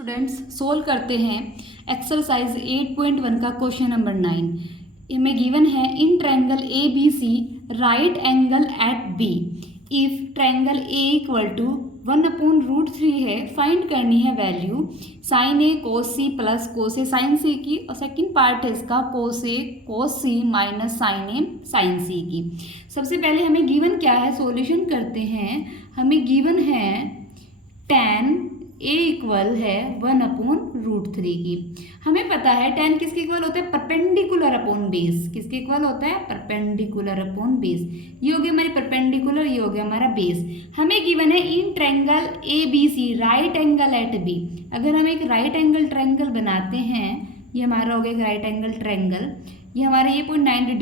Students solve करते हैं exercise 8.1 का क्वेश्चन नंबर 9। हमें गिवन है in triangle A B C right angle at B if triangle A equal to 1/√3 है। Find करनी है value sine A cos C plus cos A sine C की, और सेकंड पार्ट है इसका cos A cos C minus sine A sine C की। सबसे पहले हमें गिवन क्या है, सॉल्यूशन करते हैं। हमें गिवन है tan ए इक्वल है 1/√3 की। हमें पता है tan किसके इक्वल होता है, परपेंडिकुलर अपॉन बेस। किसके इक्वल होता है, परपेंडिकुलर अपॉन बेस। ये हो गया हमारी परपेंडिकुलर, ये हो गया हमारा बेस। हमें गिवन है in triangle A B C right angle at B. अगर हम एक राइट एंगल ट्रायंगल बनाते हैं, ये हमारा हो गया एक राइट एंगल ट्रायंगल। ये हमारा ये पॉइंट 90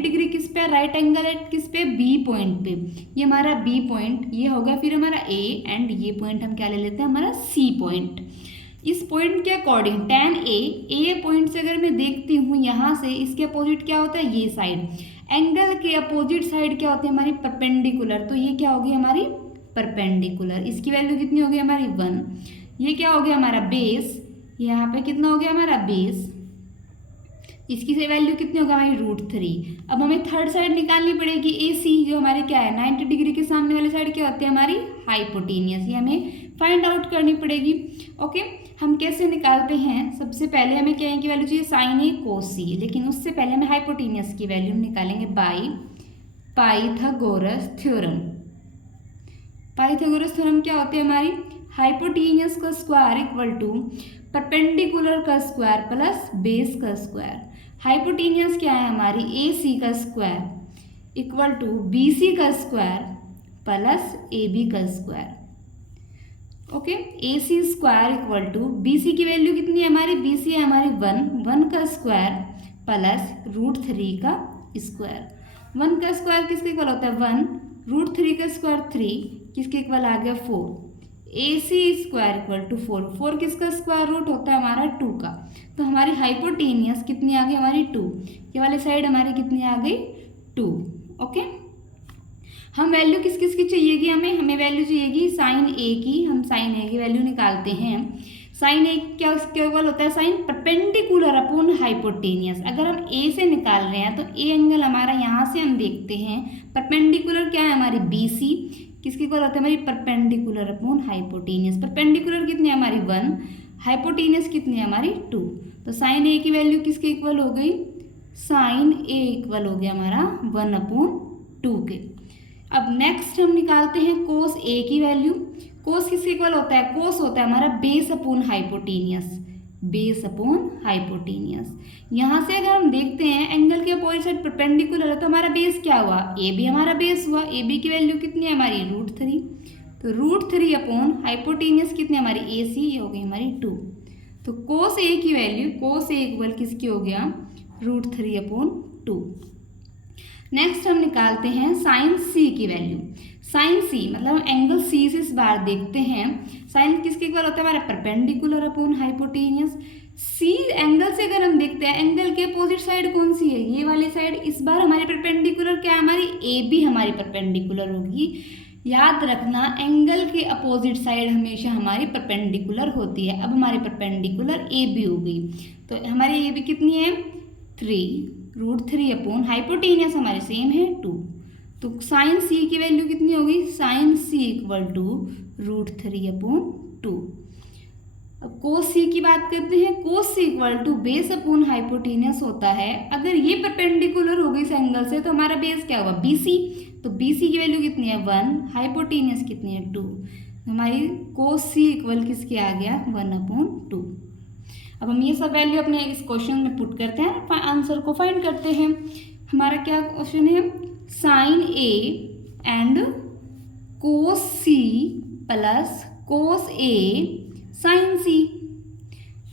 डिग्री किस पे, राइट एंगल एट किस पे, बी पॉइंट पे। ये हमारा बी पॉइंट, ये होगा फिर हमारा ए, एंड ये पॉइंट हम क्या ले लेते हैं, हमारा सी पॉइंट। इस पॉइंट के अकॉर्डिंग tan ए पॉइंट से अगर मैं देखती हूँ यहाँ से, इसके अपोजिट क्या होता है, ये साइड। एंगल के अपोजिट साइड क्या होती है हमारी, परपेंडिकुलर। तो ये क्या होगी हमारी परपेंडिकुलर। इसकी वैल्यू कितनी होगी हमारी 1। ये क्या हो गया हमारा बेस, यहाँ पे कितना हो गया हमारा बेस। इसकी से वैल्यू कितनी होगा हमारी √3। अब हमें थर्ड साइड निकालनी पड़ेगी ए सी, जो हमारे क्या है 90 डिग्री के सामने वाली साइड क्या होती है हमारी हाइपोटेनियस। ये हमें फाइंड आउट करनी पड़ेगी। ओके, हम कैसे निकालते हैं, सबसे पहले हमें क्या की वैल्यू चाहिए, साइन ए कोस सी। लेकिन उससे पहले हमें हाइपोटेनियस की वैल्यू निकालेंगे by Pythagoras theorem. Pythagoras theorem क्या होती है हमारी, हाइपोटेनियस का स्क्वायर इक्वल टू परपेंडिकुलर का स्क्वायर प्लस बेस का स्क्वायर। हाइपोटेनियस क्या है हमारी, ए सी का square equal to B C का स्क्वायर प्लस ए बी का square. Okay, A C square equal to B C की वैल्यू कितनी है हमारी, बी सी है हमारी 1 का स्क्वायर प्लस √3 का स्क्वायर। 1 का स्क्वायर किसके इक्वल होता है 1, √3 का स्क्वायर 3, किसके इक्वल आ गया 4। ए सी स्क्वायर इक्वल टू 4 किसका स्क्वायर रूट होता है हमारा 2 का। तो हमारी हाइपोटेनियस कितनी आ गई हमारी 2। ये वाली साइड हमारी कितनी आ गई 2। ओके, हम वैल्यू किस किस की चाहिएगी, हमें वैल्यू चाहिएगी साइन ए की। हम साइन ए की वैल्यू निकालते हैं। साइन ए क्या उसके इक्वल होता है, साइन परपेंडिकुलर अपॉन हाइपोटेनियस। अगर हम ए से निकाल रहे हैं तो ए एंगल हमारा यहाँ से हम देखते हैं, परपेंडिकुलर क्या है हमारी बी सी, किसके इक्वल होता है हमारी परपेंडिकुलर अपॉन हाइपोटेनियस। परपेंडिकुलर कितनी है हमारी 1, हाइपोटेनियस कितनी है हमारी 2। तो साइन ए की वैल्यू किसके इक्वल हो गई, साइन ए इक्वल हो गया हमारा 1/2 के। अब नेक्स्ट हम निकालते हैं कोस ए की वैल्यू। कोस किसके इक्वल होता है, कोस होता है हमारा base upon hypotenuse, base upon hypotenuse. यहाँ से अगर हम देखते हैं एंगल के अपोजिट साइड परपेंडिकुलर है, तो हमारा बेस क्या हुआ, ए बी हमारा बेस हुआ। ए बी की वैल्यू कितनी है हमारी √3। तो √3 अपॉन हाइपोटेनियस कितनी हमारी ए सी, ये हो गई हमारी 2। तो कोस ए की वैल्यू, कोस ए इक्वल किसकी हो गया √3/2। नेक्स्ट हम निकालते हैं साइन सी की वैल्यू। साइन सी मतलब एंगल सी से इस बार देखते हैं, साइन किसके इक्वल होता है हमारा perpendicular upon hypotenuse. C angle से अगर हम देखते हैं, एंगल के अपोजिट साइड कौन सी है, ये वाली साइड। इस बार हमारी परपेंडिकुलर क्या है हमारी ए बी हमारी परपेंडिकुलर होगी। याद रखना एंगल के अपोजिट साइड हमेशा हमारी परपेंडिकुलर होती है। अब हमारी परपेंडिकुलर ए बी हो गई, तो हमारी ए बी कितनी है 3, √3 अपॉन हाइपोटेनियस हमारे सेम है 2। तो साइन सी की वैल्यू कितनी होगी, साइन सी इक्वल टू √3/2। अब कोस सी की बात करते हैं। Cos C equal to base upon hypotenuse होता है। अगर ये परपेंडिकुलर हो गई इस एंगल से, तो हमारा बेस क्या होगा बी सी। तो बी सी की वैल्यू कितनी है 1, हाइपोटेनियस कितनी है 2। हमारी कोस सी इक्वल किसके आ गया 1/2। अब हम ये सब वैल्यू अपने इस क्वेश्चन में पुट करते हैं, आंसर को फाइंड करते हैं। हमारा क्या क्वेश्चन है, sine A and cos C plus cos A sine C.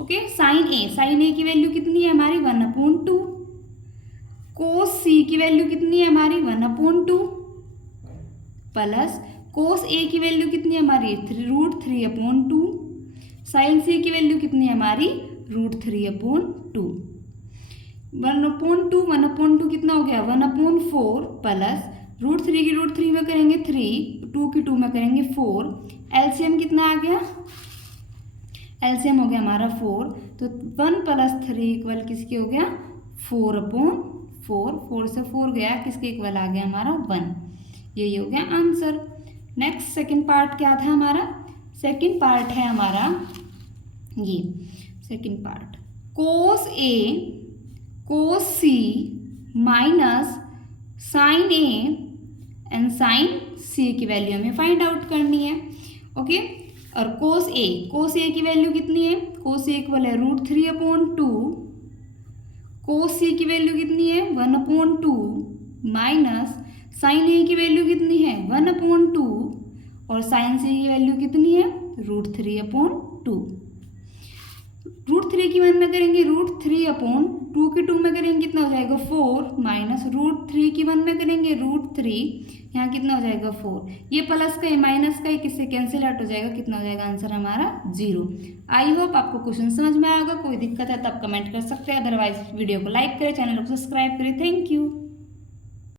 Okay, sine A की वैल्यू कितनी है हमारी 1/2। कोस सी की वैल्यू कितनी है हमारी 1/2 प्लस कोस ए की वैल्यू कितनी है हमारी √3/2। साइन सी की वैल्यू कितनी है हमारी √3/2। 1/2 कितना हो गया 1/4 प्लस √3 की √3 में करेंगे 3, 2 की 2 में करेंगे 4। एलसीएम कितना आ गया, एलसीएम हो गया हमारा 4, तो 1 + 3 इक्वल किसके हो गया 4/4, 4 से 4 गया, किसके इक्वल आ गया हमारा 1। ये हो गया आंसर। नेक्स्ट सेकंड पार्ट क्या था हमारा, सेकंड पार्ट है हमारा ये second part, cos A cos C minus sin A and sin C की वैल्यू हमें फाइंड आउट करनी है। ओके, और cos A की वैल्यू कितनी है, cos A इक्वल है √3/2, cos C की वैल्यू कितनी है 1/2 माइनस sin A की वैल्यू कितनी है 1/2 और sin C की वैल्यू कितनी है √3/2। √3 की 1 में करेंगे √3/2 की 2 में करेंगे कितना हो जाएगा 4 माइनस √3 की 1 में करेंगे √3, यहाँ कितना हो जाएगा 4, ये प्लस का है माइनस का है, किससे कैंसिल आउट हो जाएगा, कितना हो जाएगा आंसर हमारा 0। आई होप आपको क्वेश्चन समझ में आएगा, कोई दिक्कत है तो आप कमेंट कर सकते हैं, अदरवाइज वीडियो को लाइक करें, चैनल को सब्सक्राइब करें। Thank you.